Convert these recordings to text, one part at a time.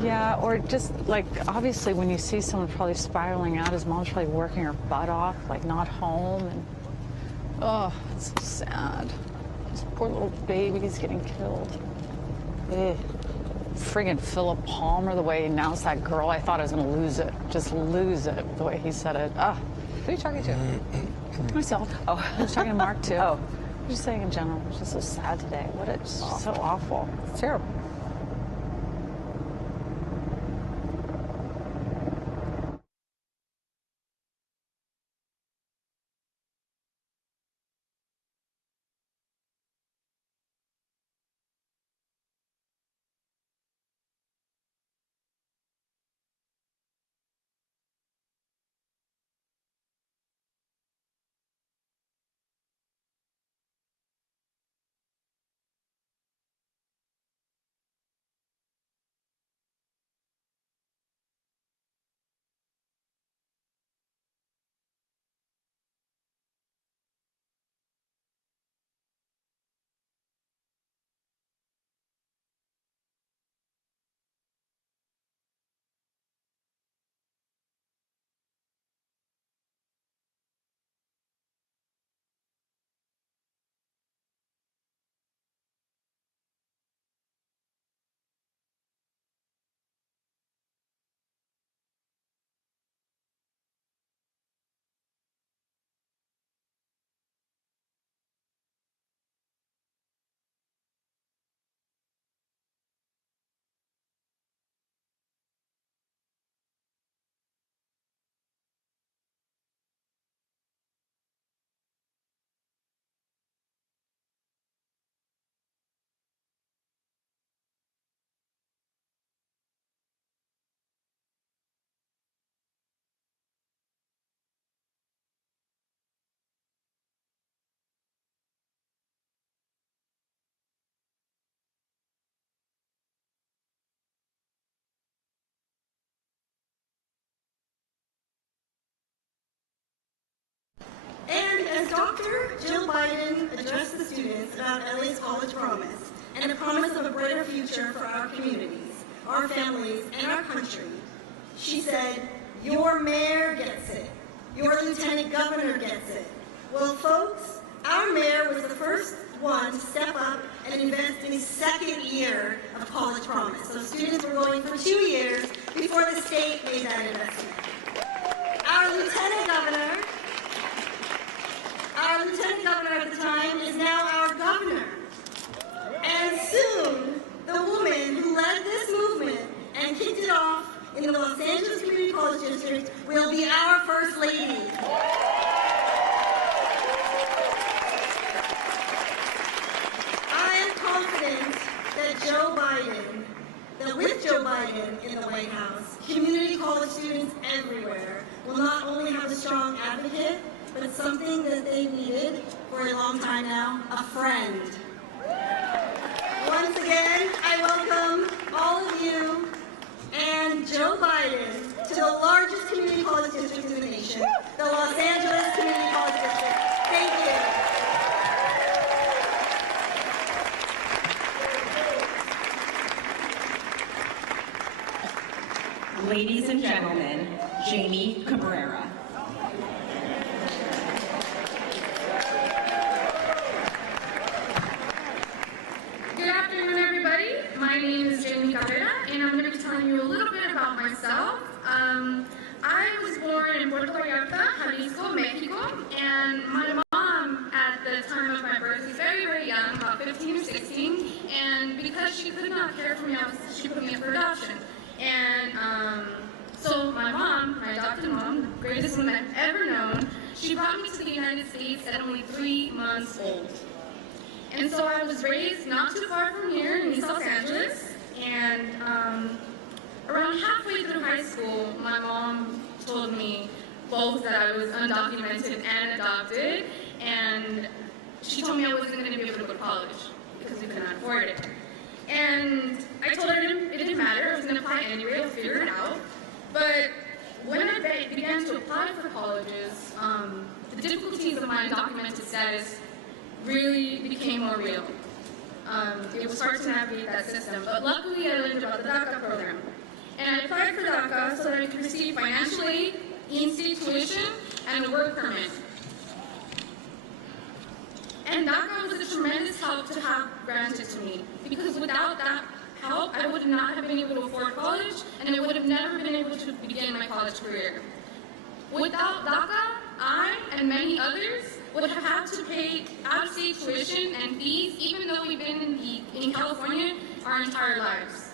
Yeah, or just like, obviously when you see someone probably spiraling out, his mom's probably working her butt off, like not home, and oh, it's so sad. This poor little baby's getting killed. Ugh. Friggin' Philip Palmer, the way he announced that girl, I thought I was gonna lose it. Just lose it, the way he said it. Ah. Who are you talking to? Myself. Oh, I was talking to Mark too. Oh. I'm just saying in general, it's just so sad today. What it's so awful. It's terrible. And as Dr. Jill Biden addressed the students about LA's college promise and the promise of a brighter future for our communities, our families, and our country, she said, "Your mayor gets it. Your lieutenant governor gets it." Well, folks, our mayor was the first one to step up and invest in his second year of college promise. So students were going for 2 years before the state made that investment. Our lieutenant governor at the time is now our governor. And soon, the woman who led this movement and kicked it off in the Los Angeles Community College District will be our First Lady. I am confident that with Joe Biden in the White House, community college students everywhere will not only have a strong advocate, but it's something that they've needed for a long time now, a friend. Once again, I welcome all of you and Joe Biden to the largest community college district in the nation, the Los Angeles Community College District. Thank you. Ladies and gentlemen, Jeannie Cabrera. Good afternoon, everybody. My name is Jeannie Cabrera, and I'm going to be telling you a little bit about myself. I was born in Puerto Vallarta, Jalisco, Mexico, and my mom at the time of my birth was very, very young, about 15 or 16, and because she could not care for me, she put me up for adoption. And so my mom, my adopted mom, the greatest woman I've ever known, she brought me to the United States at only 3 months old. And so I was raised not too far from here in East Los Angeles, and around halfway through high school, my mom told me both that I was undocumented and adopted, and she told me I wasn't going to be able to go to college because we could not afford it. And I told her it didn't matter, I was going to apply anyway, I'll figure it out. But when I began to apply for colleges, the difficulties of my undocumented status really became more real. It was hard to navigate that system, but luckily I learned about the DACA program. and I applied for DACA so that I could receive financial aid, in-state tuition, and a work permit. And DACA was a tremendous help to have granted to me, because without that help, I would not have been able to afford college, and I would have never been able to begin my college career. Without DACA, I and many others would have had to pay out-of-state tuition and fees, even though we've been in California our entire lives.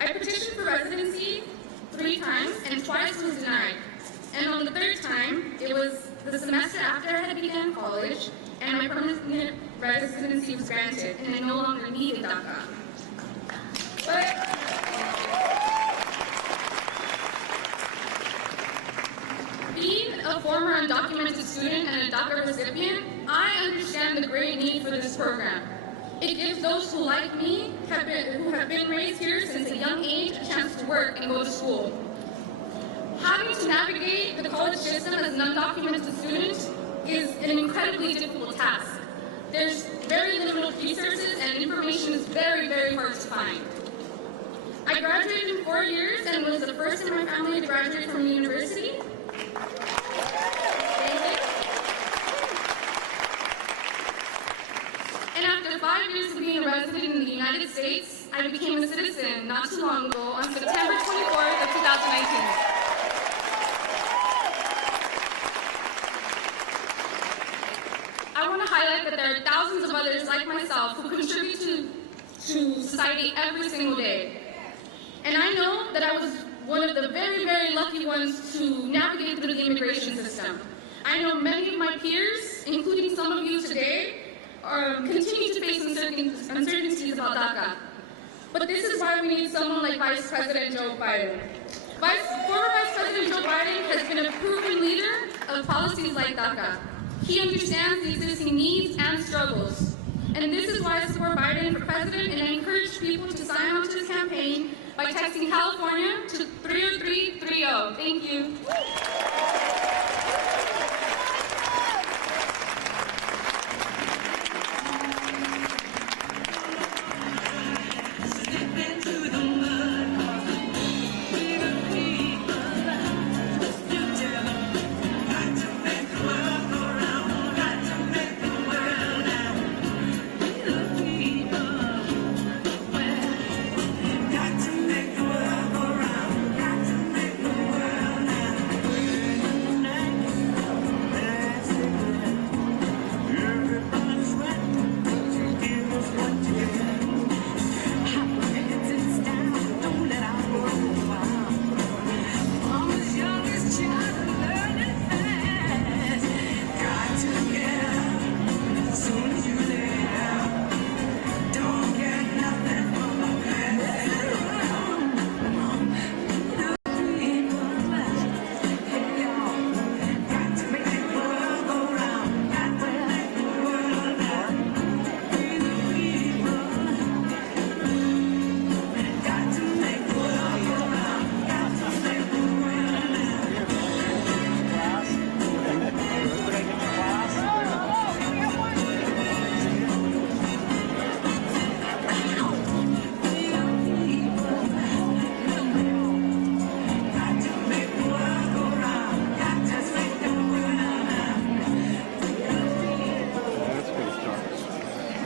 I petitioned for residency 3 times, and twice was denied. And on the 3rd time, it was the semester after I had begun college, and my permanent residency was granted, and I no longer needed DACA. But being a former undocumented student and a DACA recipient, I understand the great need for this program. It gives those who, like me, who have been raised here since a young age, a chance to work and go to school. Having to navigate the college system as an undocumented student is an incredibly difficult task. There's very limited resources and information is very, very hard to find. I graduated in 4 years and was the first in my family to graduate from university. And after 5 years of being a resident in the United States, I became a citizen not too long ago on September 24th of 2019. I want to highlight that there are thousands of others like myself who contribute to society every single day. And I know that I was one of the very, very lucky ones to navigate through the immigration system. I know many of my peers, including some of you today, continue to face uncertainties about DACA. But this is why we need someone like Vice President Joe Biden. Former Vice President Joe Biden has been a proven leader of policies like DACA. He understands the existing needs and struggles. And this is why I support Biden for president, and I encourage people to sign on to his campaign by texting California to 30330. Thank you.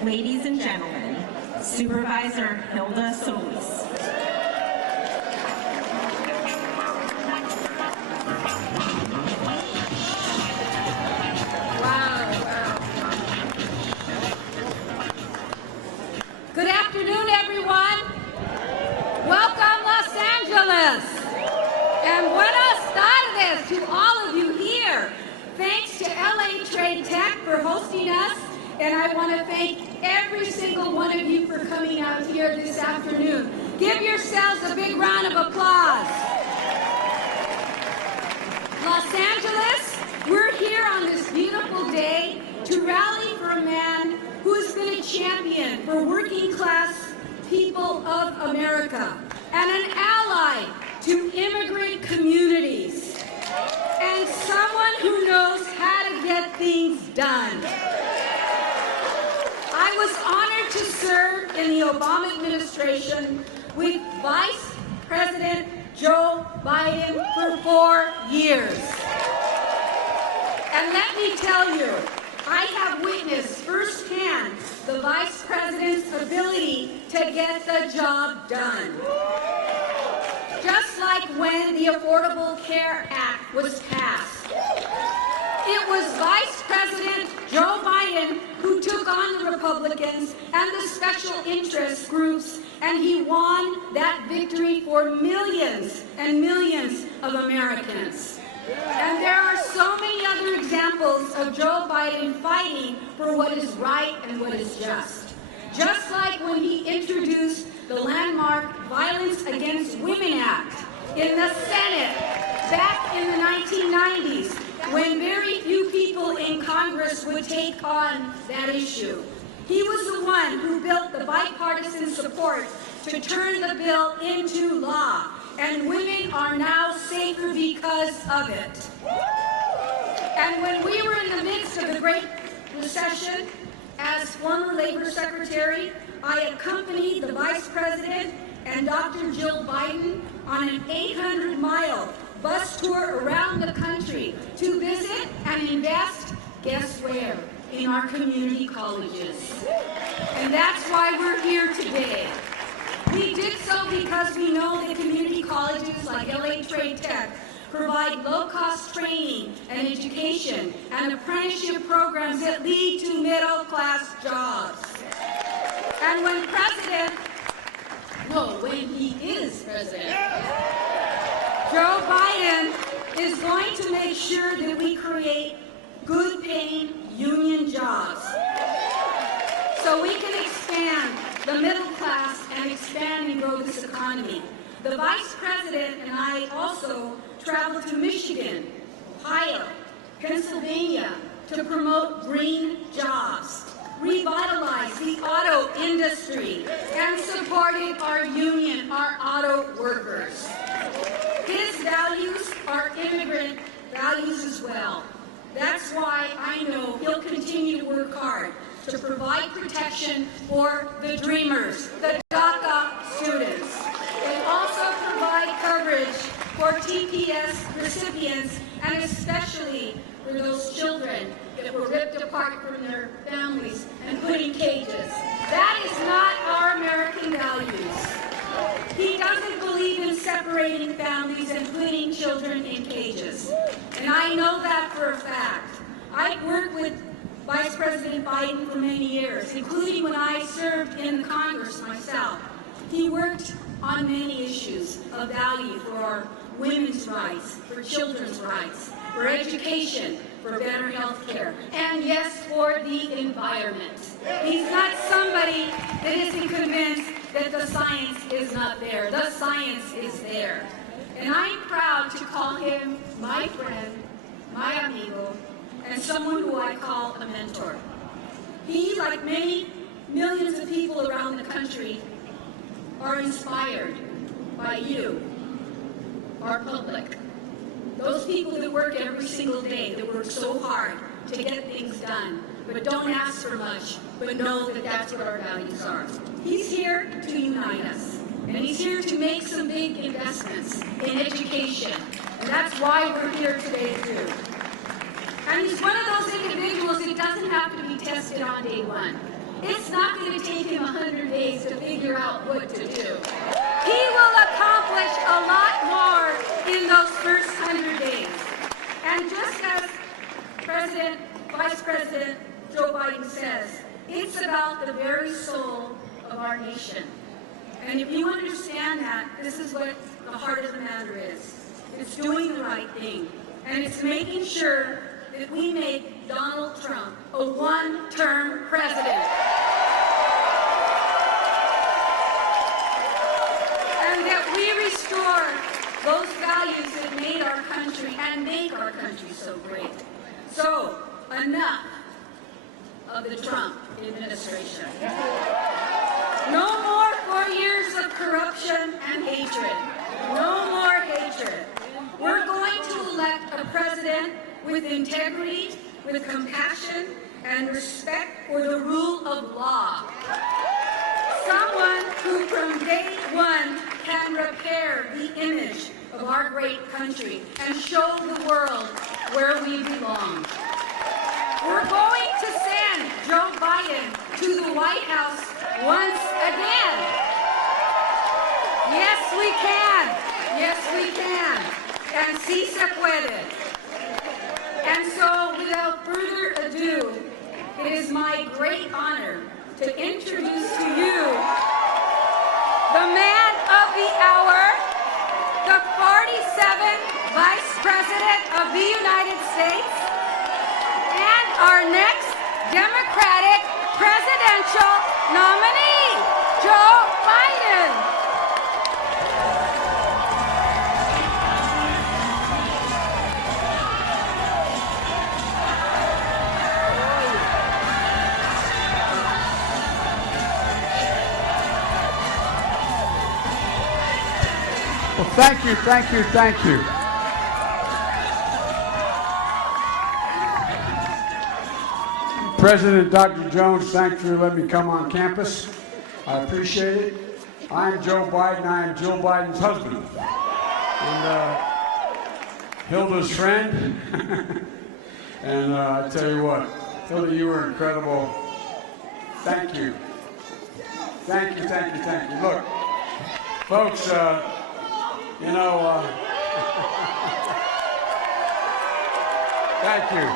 Ladies and gentlemen, Supervisor Hilda Solis. Good afternoon, everyone. Welcome, Los Angeles. And buenas tardes to all of you here. Thanks to LA Trade Tech for hosting us. And I want to thank every single one of you for coming out here this afternoon. Give yourselves a big round of applause. Los Angeles, we're here on this beautiful day to rally for a man who has been a champion for working class people of America and an ally to immigrant communities and someone who knows how to get things done. I was honored to serve in the Obama administration with Vice President Joe Biden for 4 years. And let me tell you, I have witnessed firsthand the Vice President's ability to get the job done. Just like when the Affordable Care Act was passed. It was Vice President Joe Biden who took on the Republicans and the special interest groups, and he won that victory for millions and millions of Americans. And there are so many other examples of Joe Biden fighting for what is right and what is just. Just like when he introduced the landmark Violence Against Women Act in the Senate back in the 1990s, when very few people in Congress would take on that issue. He was the one who built the bipartisan support to turn the bill into law, and women are now safer because of it. And when we were in the midst of the Great Recession, as former Labor Secretary, I accompanied the Vice President and Dr. Jill Biden on an 800-mile bus tour around the country to visit and invest, guess where? In our community colleges. And that's why we're here today. We did so because we know that community colleges like LA Trade Tech provide low-cost training and education and apprenticeship programs that lead to middle-class jobs. And when he is president, Joe Biden is going to make sure that we create good-paying union jobs so we can expand the middle class and expand and grow this economy. The Vice President and I also traveled to Michigan, Ohio, Pennsylvania to promote green jobs, revitalize the auto industry, and supported our union, our auto workers. His values are immigrant values as well. That's why I know he'll continue to work hard to provide protection for the Dreamers, the DACA students, and also provide coverage for TPS recipients, and especially for those children that were ripped apart from their families and put in cages. That is not our American values. He doesn't believe in separating families and putting children in cages. And I know that for a fact. I've worked with Vice President Biden for many years, including when I served in Congress myself. He worked on many issues of value for our women's rights, for children's rights, for education, for better health care, and yes, for the environment. He's not somebody that isn't convinced that the science is not there. The science is there. And I'm proud to call him my friend, my amigo, and someone who I call a mentor. He, like many millions of people around the country, are inspired by you, our public. Those people that work every single day, that work so hard to get things done, but don't ask for much, but know that that's what our values are. He's here to unite us, and he's here to make some big investments in education, and that's why we're here today too. And he's one of those individuals that doesn't have to be tested on day one. It's not going to take him 100 days to figure out what to do. He will accomplish a lot more in those first 100 days. And just as Vice President Joe Biden says, it's about the very soul of our nation. And if you understand that, this is what the heart of the matter is. It's doing the right thing. And it's making sure that we make Donald Trump a one-term president. And that we restore those values that made our country and make our country so great. So, enough of the Trump administration. No more 4 years of corruption and hatred. No more hatred. We're going to elect a president with integrity, with compassion, and respect for the rule of law. Someone who from day one can and repair the image of our great country and show the world where we belong. We're going to send Joe Biden to the White House once again. Yes, we can. Yes, we can. And sí se puede. And so, without further ado, it is my great honor to introduce to you the man of the hour, the 47th Vice President of the United States, and our next Democratic presidential nominee, Joe Biden. Well, thank you, thank you, thank you. President Dr. Jones, thank you for letting me come on campus. I appreciate it. I'm Joe Biden. I am Jill Biden's husband. And Hilda's friend. And I tell you what, Hilda, you were incredible. Thank you. Thank you, thank you, thank you. Look, folks, you know, thank you.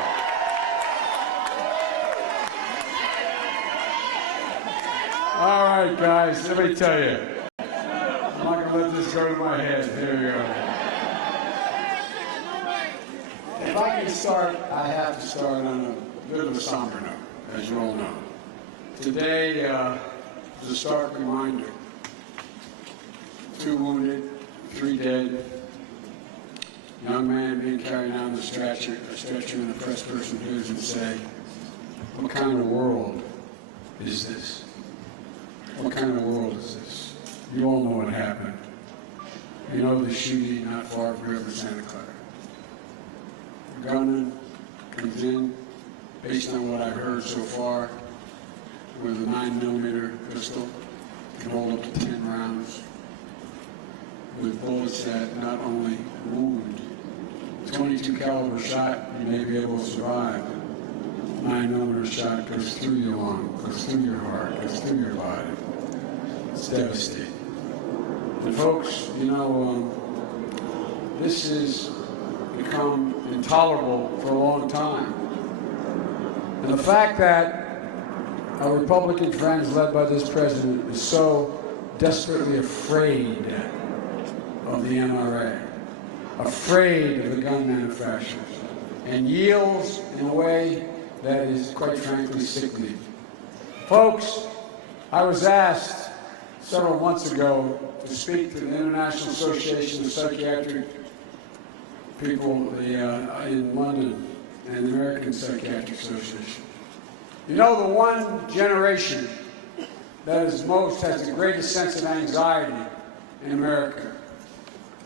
All right, guys, let me tell you. I'm not going to let this go to my head. Here we go. If I can start, I have to start on a bit of a somber note, as you all know. Today is a stark reminder. 2 wounded, 3 dead. Young man being carried down the stretcher, and the press person hears him say, "What kind of world is this? What kind of world is this?" You all know what happened. You know the shooting not far from River Santa Clara. The gunman comes in, based on what I've heard so far, with a 9mm pistol, can hold up to 10 rounds. With bullets that not only wound, 22 caliber shot, you may be able to survive. 9mm shot goes through your lung, goes through your heart, goes through your body. It's devastating. And folks, you know, this has become intolerable for a long time. And the fact that our Republican friends led by this president is so desperately afraid of the NRA, afraid of the gun manufacturers, and yields in a way that is, quite frankly, sickening. Folks, I was asked several months ago to speak to the International Association of Psychiatric People in London and the American Psychiatric Association. You know, the one generation that is has the greatest sense of anxiety in America,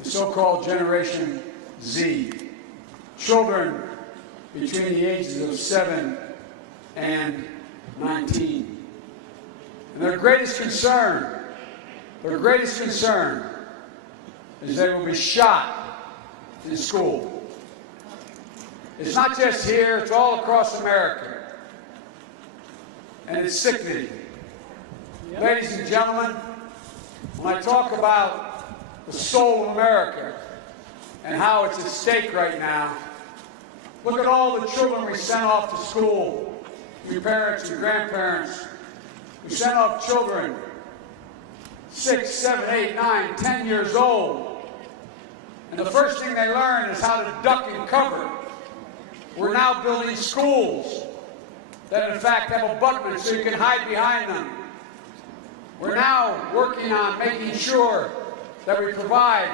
the so-called Generation Z, children between the ages of 7 and 19. And their greatest concern is they will be shot in school. It's not just here, it's all across America. And it's sickening. Ladies and gentlemen, when I talk about the soul of America and how it's at stake right now, look at all the children we sent off to school, your parents and grandparents. We sent off children 6, 7, 8, 9, 10 years old. And the first thing they learn is how to duck and cover. We're now building schools that in fact have abutments so you can hide behind them. We're now working on making sure that we provide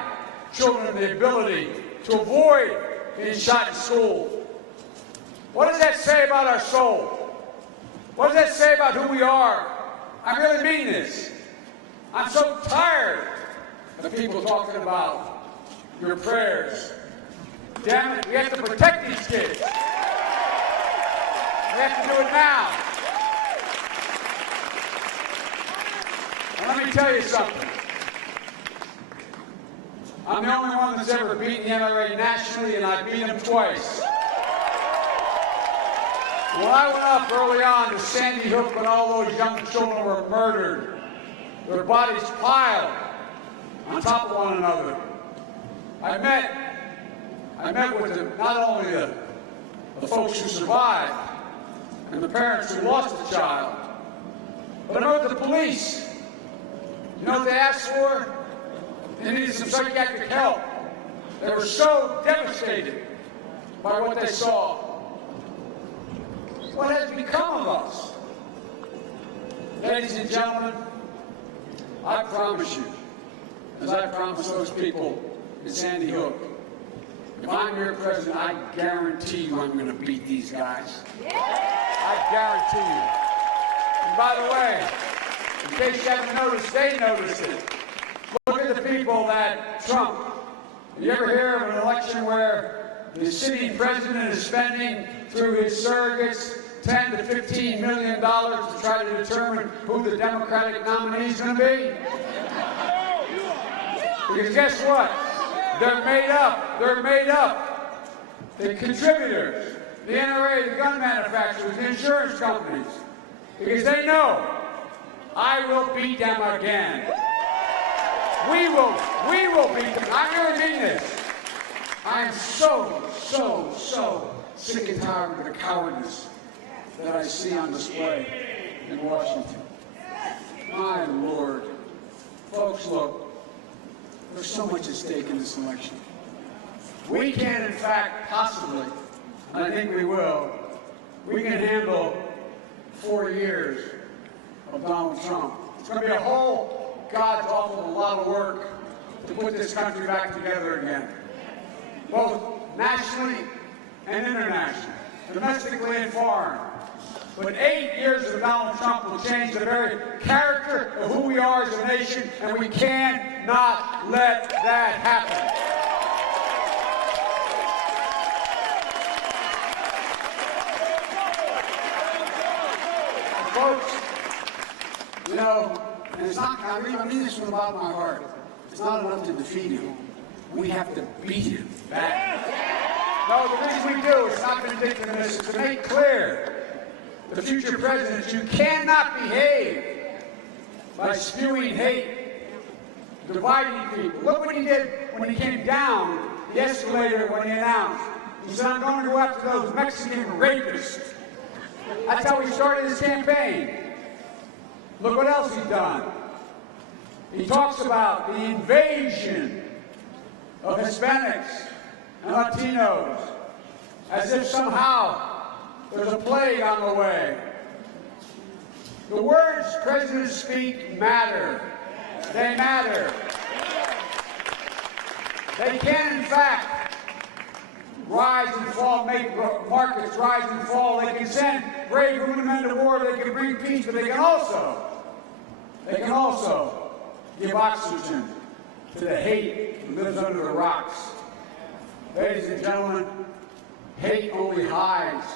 children the ability to avoid being shot in school. What does that say about our soul? What does that say about who we are? I really mean this. I'm so tired of people talking about your prayers. Damn it, we have to protect these kids. We have to do it now. And let me tell you something. I'm the only one that's ever beaten the NRA nationally, and I beat them twice. When I went up early on to Sandy Hook when all those young children were murdered, their bodies piled on top of one another, I met with not only the folks who survived and the parents who lost a child, but I met with the police. You know what they asked for? They needed some psychiatric help. They were so devastated by what they saw. What has become of us? Ladies and gentlemen, I promise you, as I promised those people in Sandy Hook, if I'm your president, I guarantee you I'm going to beat these guys. I guarantee you. And by the way, in case you haven't noticed, they noticed it. Look at the people that Trump. You ever hear of an election where the sitting president is spending through his surrogates $10 to $15 million to try to determine who the Democratic nominee is going to be? Because guess what? They're made up. They're made up. The contributors, the NRA, the gun manufacturers, the insurance companies, because they know I will beat them again. We will beat them. I really mean this. I am so sick and tired of the cowardice that I see on display in Washington. My Lord. Folks, look, there's so much at stake in this election. We can, in fact, possibly, and I think we will, we can handle 4 years of Donald Trump. It's going to be a whole God's awful lot of work to put this country back together again, both nationally and internationally, domestically and foreign. But 8 years of Donald Trump will change the very character of who we are as a nation, and we cannot let that happen. Folks, you know, and it's not, I mean this from the bottom of my heart, it's not enough to defeat him. We have to beat him back. No, the reason we do is not vindictiveness, it's to make clear the future presidents, you cannot behave by spewing hate, dividing people. Look what he did when he came down the escalator when he announced. He said, I'm going to go after those Mexican rapists. That's how he started his campaign. Look what else he's done. He talks about the invasion of Hispanics and Latinos as if somehow there's a plague on the way. The words presidents speak matter. They matter. They can, in fact, rise and fall, make markets rise and fall. They can send brave women and men to war. They can bring peace, but they can also give oxygen to the hate that lives under the rocks. Ladies and gentlemen, hate only hides.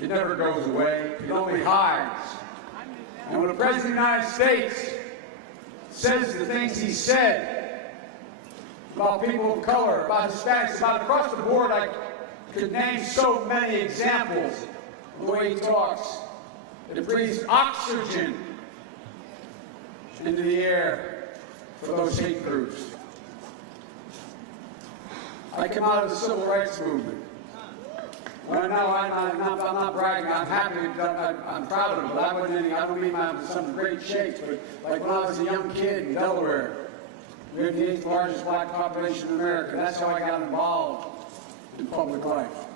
It never goes away. It only hides. And when the President of the United States says the things he said about people of color, about Hispanics, about across the board, I could name so many examples of the way he talks. It breathes oxygen into the air for those hate groups. I come out of the civil rights movement. Well, no, I'm not bragging. I'm happy. I'm proud of it. But I don't mean I'm in some great shakes. But like when I was a young kid in Delaware, we had the 8th largest black population in America. That's how I got involved in public life.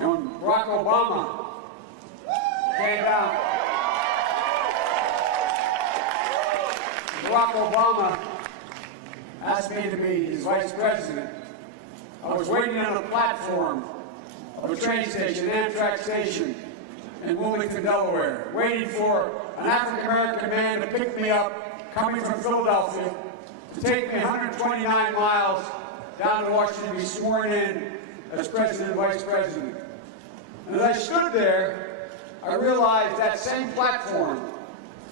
And when Barack Obama came down, Barack Obama asked me to be his vice president. I was waiting on a platform of a train station, an Amtrak station in Wilmington, Delaware, waiting for an African-American man to pick me up, coming from Philadelphia, to take me 129 miles down to Washington to be sworn in as president and vice president. And as I stood there, I realized that same platform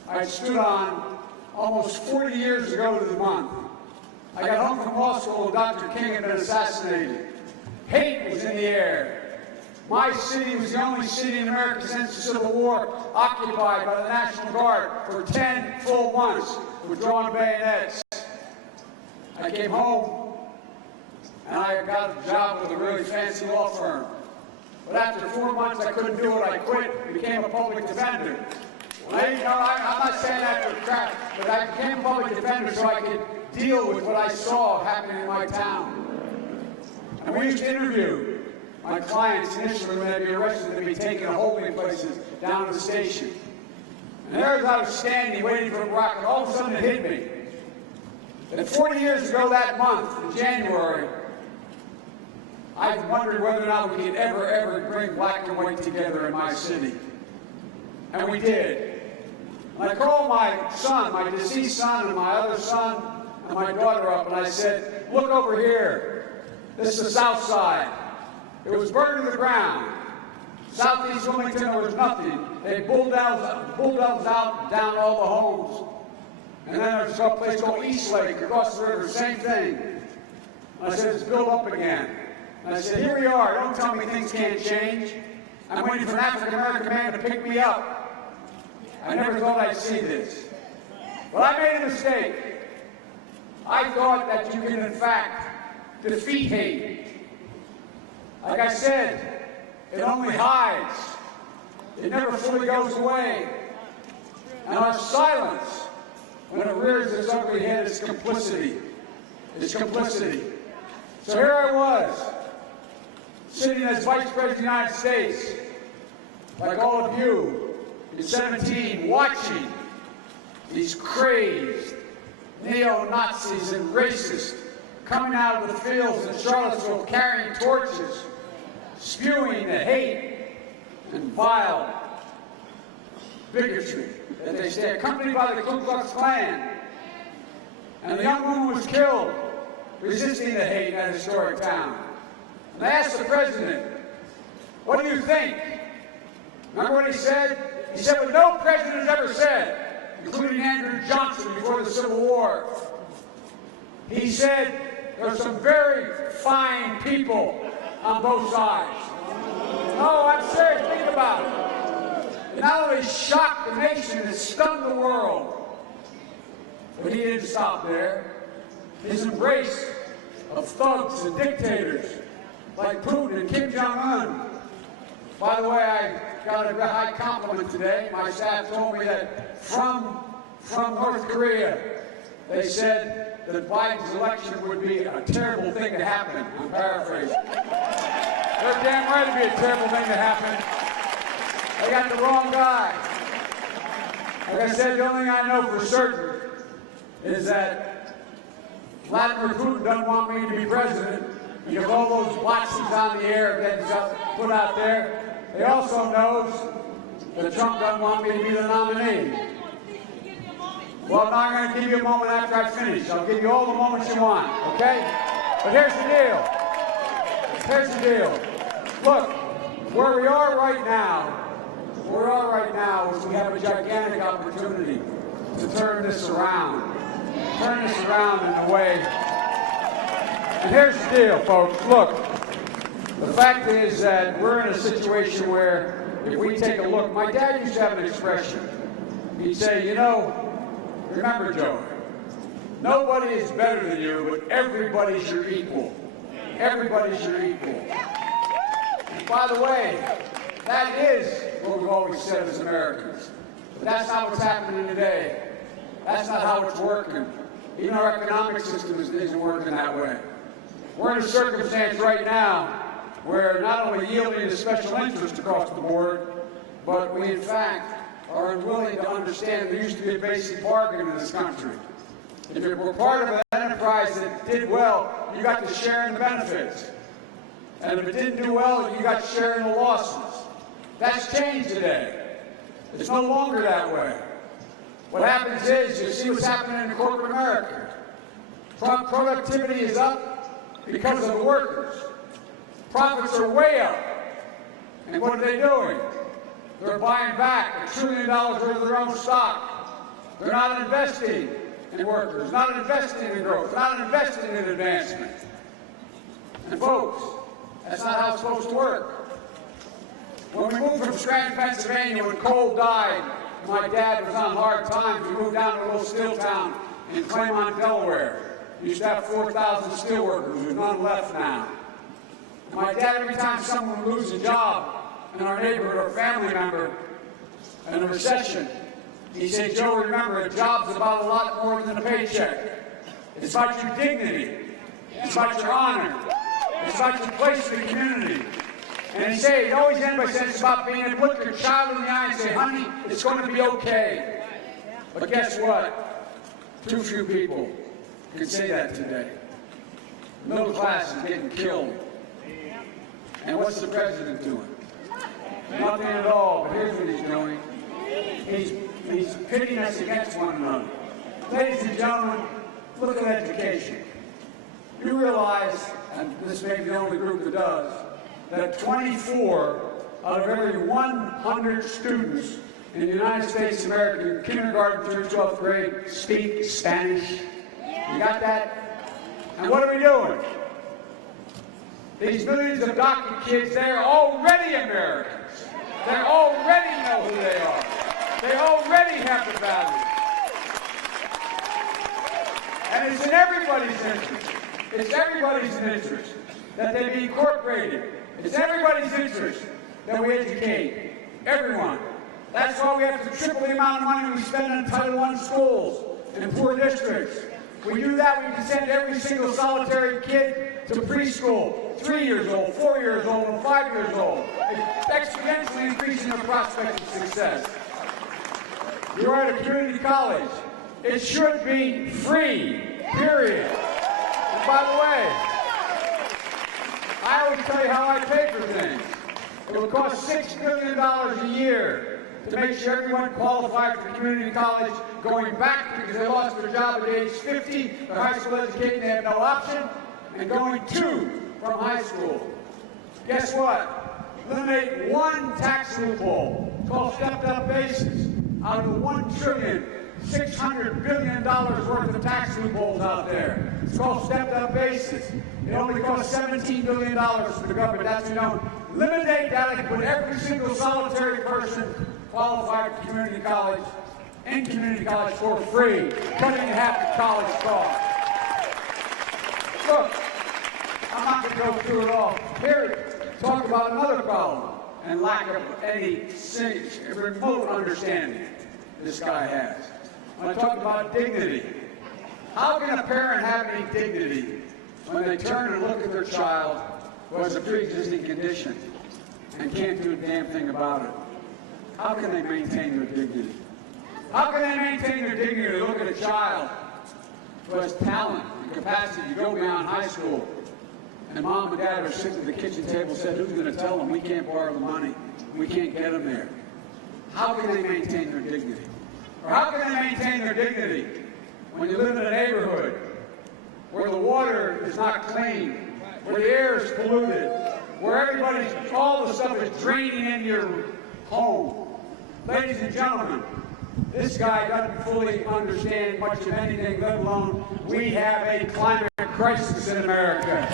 I stood on almost 40 years ago to the month I got home from law school and Dr. King had been assassinated. Hate was in the air. My city was the only city in America since the Civil War occupied by the National Guard for 10 full months with drawn bayonets. I came home and I got a job with a really fancy law firm. But after 4 months, I couldn't do it. I quit and became a public defender. I'm not saying that for crap, but I became a public defender so I could deal with what I saw happening in my town. And we used to interview my clients initially when they'd be arrested, they'd be taken to holding places down at the station. And there I was standing waiting for a rocket, all of a sudden it hit me. And 40 years ago that month, in January, I wondered whether or not we could ever bring black and white together in my city. And we did. And I called my son, my deceased son, and my other son, and my daughter up, and I said, look over here. This is the South Side. It was burned to the ground. Southeast Wilmington, there was nothing. They bulldozed out down all the homes. And then there's a place called East Lake across the river, same thing. And I said, it's built up again. And I said, here we are. Don't tell me things can't change. I'm waiting for an African-American man to pick me up. I never thought I'd see this. But I made a mistake. I thought that you can, in fact, defeat hate. Like I said, it only hides. It never fully goes away. And our silence, when it rears its ugly head, is complicity. It's complicity. So here I was, sitting as Vice President of the United States, like all of you, in 17, watching these crazed neo-Nazis and racists coming out of the fields in Charlottesville carrying torches, spewing the hate and vile bigotry that they say, accompanied by the Ku Klux Klan. And the young woman was killed resisting the hate in that historic town. And I asked the president, what do you think? Remember what he said? He said what no president has ever said, including Andrew Johnson before the Civil War. He said there are some very fine people on both sides. No, I'm serious. Think about it. It not only shocked the nation, it stunned the world. But he didn't stop there. His embrace of thugs and dictators like Putin and Kim Jong-un. By the way, I got a high compliment today. My staff told me that from North Korea, they said that Biden's election would be a terrible thing to happen. I'm paraphrasing. They're damn right it'd be a terrible thing to happen. They got the wrong guy. Like I said, the only thing I know for certain is that Vladimir Putin doesn't want me to be president because all those boxes on the air that put out there. He also knows that Trump doesn't want me to be the nominee. Well, now I'm going to give you a moment after I finish. I'll give you all the moments you want, okay? But here's the deal. Here's the deal. Look, where we are right now is we have a gigantic opportunity to turn this around. Turn this around in a way. And here's the deal, folks. Look, the fact is that we're in a situation where if we take a look, my dad used to have an expression. He'd say, you know, remember, Joe, nobody is better than you, but everybody's your equal. Everybody's your equal. And by the way, that is what we've always said as Americans. But that's not what's happening today. That's not how it's working. Even our economic system isn't working that way. We're in a circumstance right now where not only yielding to special interest across the board, but we in fact are unwilling to understand there used to be a basic bargain in this country. If you were part of an enterprise that did well, you got to share in the benefits. And if it didn't do well, you got to share in the losses. That's changed today. It's no longer that way. What happens is, you see what's happening in corporate America. Productivity is up because of the workers. Profits are way up. And what are they doing? They're buying back $1 trillion worth of their own stock. They're not investing. in workers, not investing in growth, not investing in advancement. And folks, that's not how it's supposed to work. When we moved from Scranton, Pennsylvania, when coal died, my dad was on hard times. We moved down to a little steel town in Claymont, Delaware. We used to have 4,000 steel workers. There's none left now. My dad, every time someone would lose a job in our neighborhood or family member in a recession, he said, Joe, remember, a job's about a lot more than a paycheck. It's about your dignity. It's about your honor. It's about your place in the community. And he'd always end by saying it's about being able to look your child in the eye and say, honey, it's going to be okay. But guess what? Too few people can say that today. The middle class is getting killed. And what's the president doing? Nothing at all, but here's what he's doing. He's pitting us against one another. Ladies and gentlemen, look at education. You realize, and this may be the only group that does, that 24 out of every 100 students in the United States of America, kindergarten through 12th grade, speak Spanish. You got that? And what are we doing? These millions of DACA kids, they're already Americans. They already know who they are. They already have the value. And it's in everybody's interest. It's everybody's interest that they be incorporated. It's everybody's interest that we educate everyone. That's why we have to triple the amount of money we spend on Title I schools and poor districts. We do that, we can send every single solitary kid to preschool, 3 years old, 4 years old, and 5 years old, exponentially increasing their prospects of success. You're at a community college. It should be free, period. And by the way, I always tell you how I pay for things. It will cost $6 billion a year to make sure everyone qualified for community college going back because they lost their job at age 50, their high school education, they have no option, and going to from high school. Guess what? Eliminate one tax loophole called stepped-up basis out of the $1,600 billion worth of tax loopholes out there. It's called stepped-up basis. It only costs $17 billion for the government. That's what you know. Eliminate that and put every single solitary person qualified for community college in community college for free, cutting half the college cost. Look, I'm not going to go through it all. Here, talk about another problem and lack of any remote understanding this guy has. When I talk about dignity, how can a parent have any dignity when they turn and look at their child who has a pre-existing condition and can't do a damn thing about it? How can they maintain their dignity? How can they maintain their dignity to look at a child who has talent and capacity to go beyond high school, and mom and dad are sitting at the kitchen table and said, who's going to tell them we can't borrow the money, we can't get them there? How can they maintain their dignity? Or how can they maintain their dignity when you live in a neighborhood where the water is not clean, where the air is polluted, where all the stuff is draining into your home? Ladies and gentlemen, this guy doesn't fully understand much of anything, let alone we have a climate crisis in America.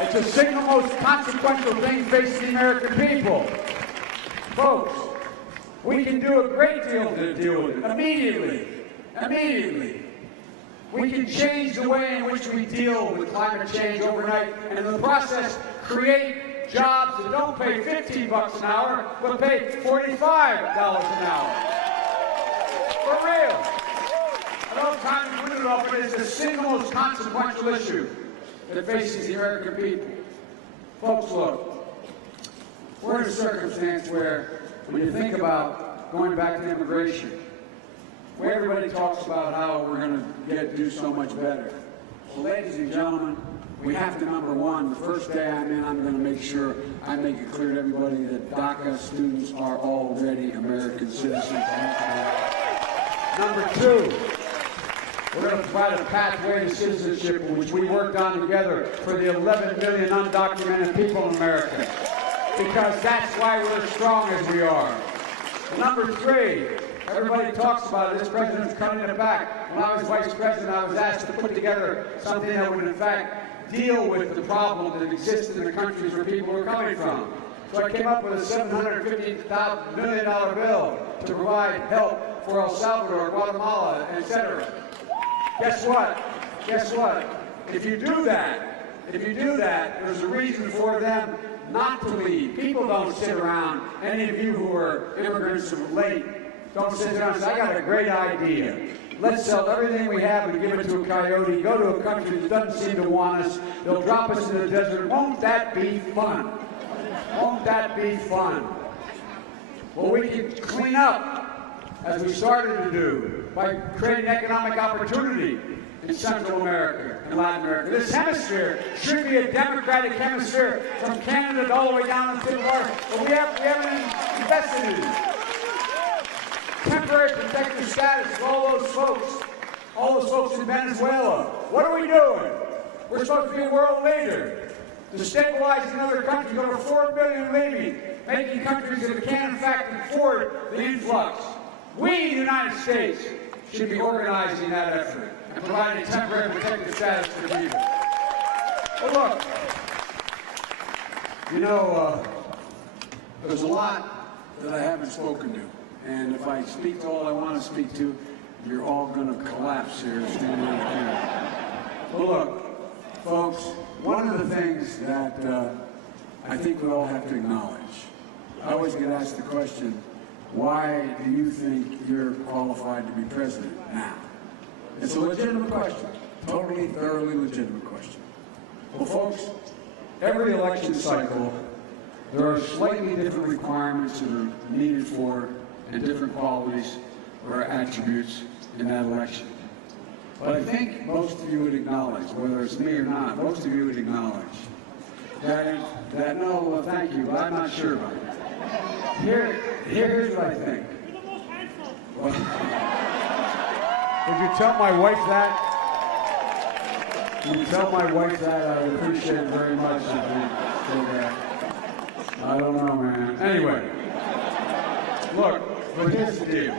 It's the single most consequential thing facing the American people. Folks, we can do a great deal to deal with it immediately. Immediately. We can change the way in which we deal with climate change overnight, and in the process create jobs that don't pay $15 an hour, but pay $45 an hour. For real. I don't have time to put it off, but it's the single most consequential issue that faces the American people. Folks, look, we're in a circumstance where, when you think about going back to immigration, where everybody talks about how we're going to do so much better. Well, ladies and gentlemen, we have to, number one, the first day I'm in, I'm going to make sure I make it clear to everybody that DACA students are already American citizens. Number two, we're going to provide a pathway to citizenship, which we worked on together for the 11 million undocumented people in America, because that's why we're as strong as we are. Number three, Everybody talks about it. This president's cutting it back. When I was vice president, I was asked to put together something that would, in fact, deal with the problem that existed in the countries where people were coming from. So I came up with a $750 million bill to provide help for El Salvador, Guatemala, etc. Guess what? Guess what? If you do that, there's a reason for them not to leave. People don't sit around. Any of you who are immigrants who are late, don't sit down and say, I got a great idea. Let's sell everything we have and give it to a coyote, go to a country that doesn't seem to want us. They'll drop us in the desert. Won't that be fun? Won't that be fun? Well, we can clean up, as we started to do, by creating economic opportunity in Central America and Latin America. This hemisphere should be a democratic hemisphere from Canada all the way down to the north, but we haven't invested in it. Temporary protective status for all those folks in Venezuela. What are we doing? We're supposed to be a world leader. To stabilize another country, over 4 billion leaving, making countries that can in fact afford the influx. We, the United States, should be organizing that effort and providing temporary protective status to the people. But look, you know, there's a lot that I haven't spoken to. And if I speak to all I want to speak to, you're all going to collapse here standing out there. Well, look, folks, one of the things that I think we all have to acknowledge, I always get asked the question, why do you think you're qualified to be president now? It's a legitimate question, totally, thoroughly legitimate question. Well, folks, every election cycle, there are slightly different requirements that are needed for and different qualities or attributes in that election. But I think most of you would acknowledge, whether it's me or not, most of you would acknowledge that no, well, thank you, but I'm not sure about it. Here's what I think. Well, would you tell my wife that? Would you tell my wife that? I would appreciate it very much if you did that. I don't know, man. Anyway, look, but here's the deal.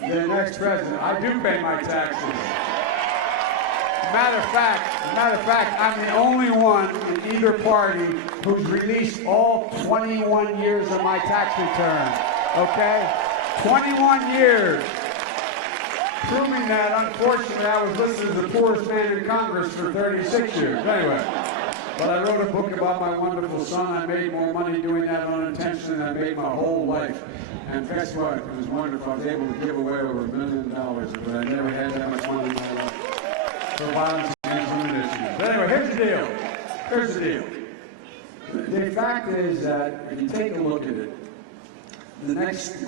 The next president, I do pay my taxes. Matter of fact, I'm the only one in either party who's released all 21 years of my tax return. Okay? 21 years. Proving that, unfortunately, I was listed as the poorest man in Congress for 36 years. Anyway. But I wrote a book about my wonderful son. I made more money doing that unintentionally than I made my whole life. And guess what? It was wonderful. I was able to give away over $1 million, but I never had that much money in my life for violence against women issues. But anyway, here's the deal. The fact is that if you take a look at it, the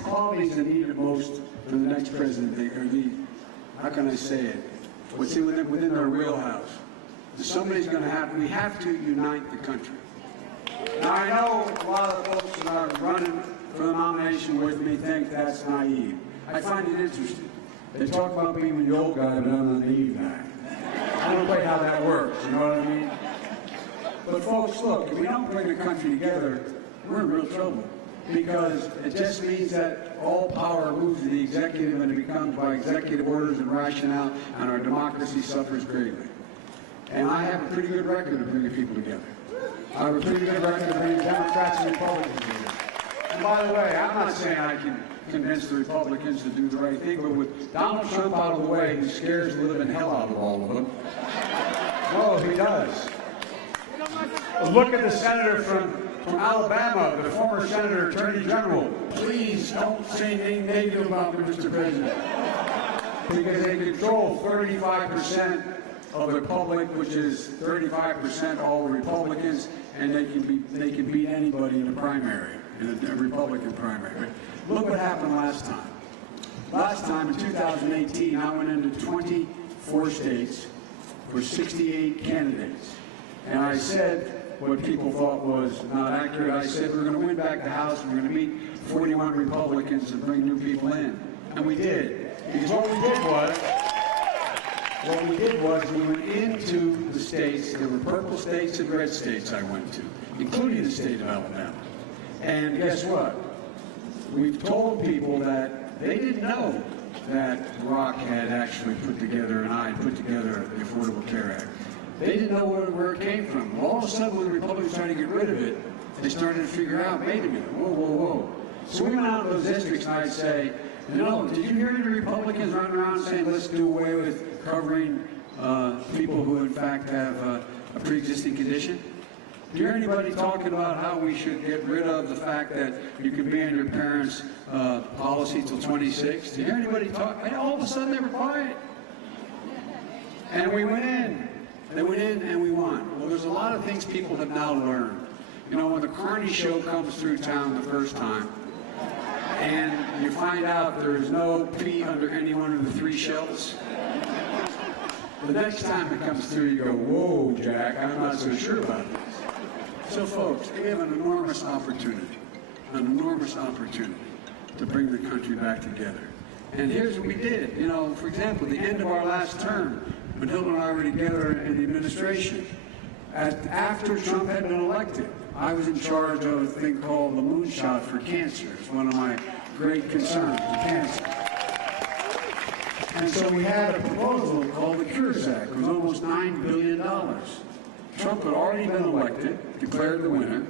qualities that are needed most for the next president are the, how can I say it, what's within our wheelhouse. Somebody's going to have, we have to unite the country. Now, I know a lot of folks that are running for the nomination with me think that's naive. I find it interesting. They talk about being the old guy, but I'm a naive guy. I don't quite how that works, you know what I mean? But folks, look, if we don't bring the country together, we're in real trouble. Because it just means that all power moves to the executive and it becomes by executive orders and rationale, and our democracy suffers greatly. And I have a pretty good record of bringing people together. I have a pretty good record of bringing Democrats and Republicans together. And by the way, I'm not saying I can convince the Republicans to do the right thing, but with Donald Trump out of the way, he scares the living hell out of all of them. No, he does. Look at the senator from Alabama, the former senator, attorney general. Please don't say anything negative about me, Mr. President. Because they control 35% of the public, which is 35% all Republicans, and they can beat anybody in a primary, in a Republican primary. Look what happened last time. Last time, in 2018, I went into 24 states for 68 candidates. And I said what people thought was not accurate. I said we're going to win back the House, we're going to meet 41 Republicans and bring new people in. And we did. Because what we did was we went into the states, there were purple states and red states I went to, including the state of Alabama. And guess what? We've told people that They didn't know that Barack had actually put together, and I had put together the Affordable Care Act. They didn't know where it came from. All of a sudden, when the Republicans tried to get rid of it, they started to figure out, wait a minute, whoa, whoa, whoa. So we went out to those districts and I'd say, you know, did you hear any Republicans running around saying, let's do away with covering people who in fact have a pre-existing condition? Do you hear anybody talking about how we should get rid of the fact that you can be on your parents' policy till 26? Do you hear anybody talk? And all of a sudden they were quiet. And we went in. They went in and we won. Well, there's a lot of things people have now learned. You know, when the Carney show comes through town the first time, and you find out there is no P under any one of the 3 shells, the next time it comes through, you go, whoa, Jack, I'm not so sure about this. So, folks, we have an enormous opportunity to bring the country back together. And here's what we did. You know, for example, the end of our last term, when Hilton and I were together in the administration, after Trump had been elected, I was in charge of a thing called the moonshot for cancer. It's one of my great concerns, cancer. And so we had a proposal called the Cures Act. It was almost $9 billion. Trump had already been elected, declared the winner.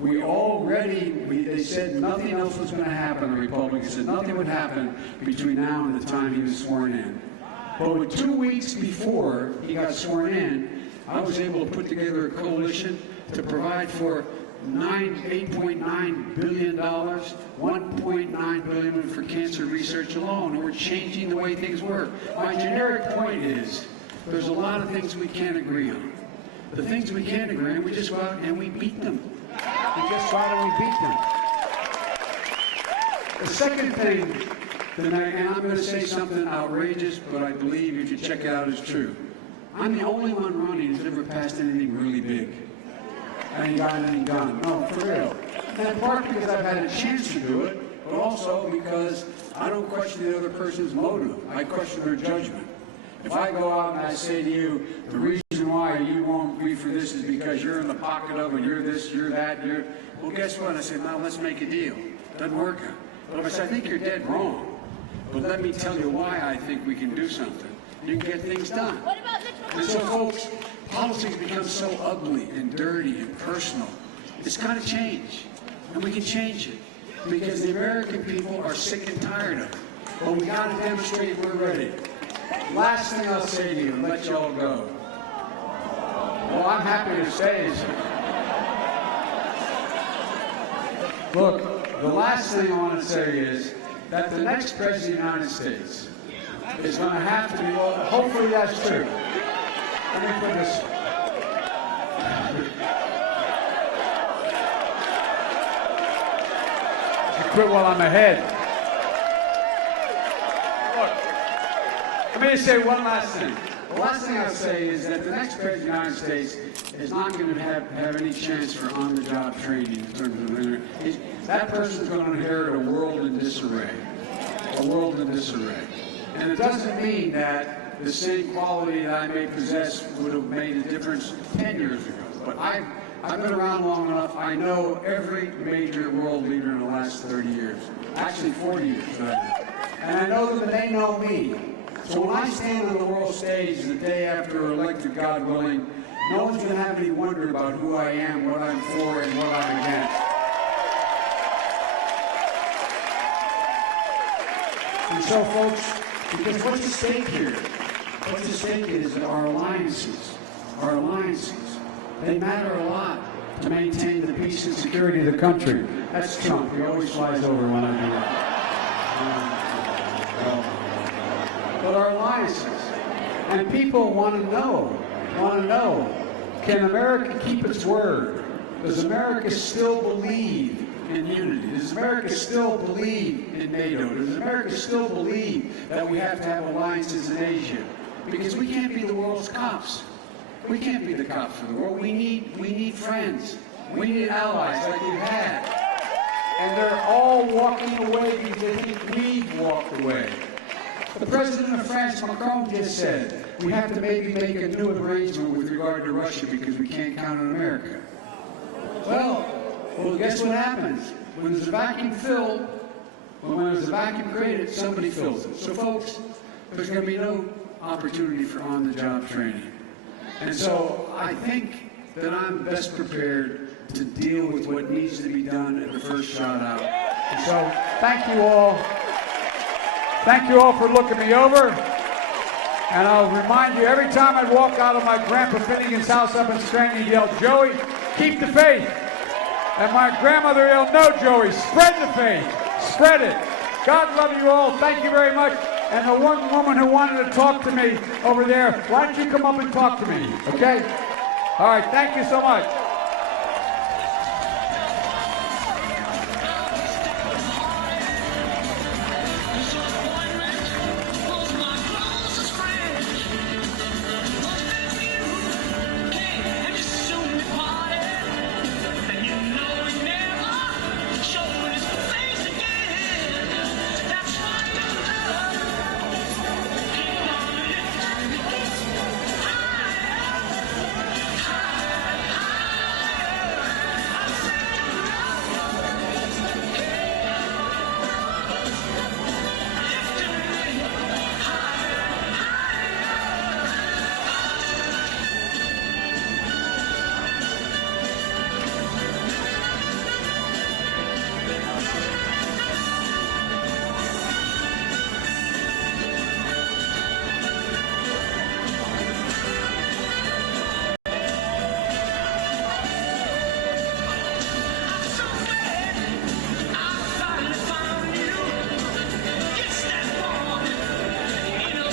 They said nothing else was going to happen. The Republicans said nothing would happen between now and the time he was sworn in. But 2 weeks before he got sworn in, I was able to put together a coalition to provide for $8.9 billion, $1.9 billion for cancer research alone, and we're changing the way things work. My generic point is, there's a lot of things we can't agree on. The things we can't agree on, we just go out and we beat them. We just go out and we beat them. The second thing, and I'm going to say something outrageous, but I believe if you check it out, it's true. I'm the only one running who's ever passed anything really big. I ain't got anything done. No, for real. And in part because I've had a chance to do it, but also because I don't question the other person's motive. I question their judgment. If I go out and I say to you, the reason why you won't agree for this is because you're in the pocket of it, you're this, you're that, well, guess what? I say, now let's make a deal. Doesn't work out. But if I say, I think you're dead wrong, but let me tell you why I think we can do something. You can get things done. And so, folks, politics becomes so ugly and dirty and personal. It's got to change, and we can change it because the American people are sick and tired of it. But we got to demonstrate we're ready. Last thing I'll say to you, and let you all go. Well, I'm happy to stay. Look, the last thing I want to say is that the next president of the United States is going to have to be, well, hopefully that's true. Let me put this. Quit while I'm ahead. Look, let me just say one last thing. The last thing I'll say is that the next president of the United States is not going to have any chance for on-the-job training in terms of that person's going to inherit a world in disarray. A world in disarray. And it doesn't mean that the same quality that I may possess would have made a difference 10 years ago. But I've been around long enough. I know every major world leader in the last 30 years. Actually, 40 years. And I know them and they know me. So when I stand on the world stage the day after we're elected, God willing, no one's going to have any wonder about who I am, what I'm for, and what I'm against. And so, folks, because what's at stake here? What's at stake is that our alliances, they matter a lot to maintain the peace and security of the country. That's Trump. He always flies over when I do that. But our alliances, and people want to know, can America keep its word? Does America still believe in unity? Does America still believe in NATO? Does America still believe that we have to have alliances in Asia? Because we can't be the world's cops. We can't be the cops of the world. We need friends. We need allies like we've had. And they're all walking away because they think we've walked away. The president of France, Macron, just said, we have to maybe make a new arrangement with regard to Russia because we can't count on America. Well, guess what happens? When there's a vacuum filled, When there's a vacuum created, somebody fills it. So folks, there's going to be no opportunity for on-the-job training. And so I think that I'm best prepared to deal with what needs to be done at the first shot out. And so thank you all. Thank you all for looking me over. And I'll remind you, every time I walk out of my Grandpa Finnegan's house up in Scranton, he'd yell, "Joey, keep the faith." And my grandmother yelled, "No, Joey, spread the faith. Spread it." God love you all. Thank you very much. And the one woman who wanted to talk to me over there, why don't you come up and talk to me, okay? All right, thank you so much.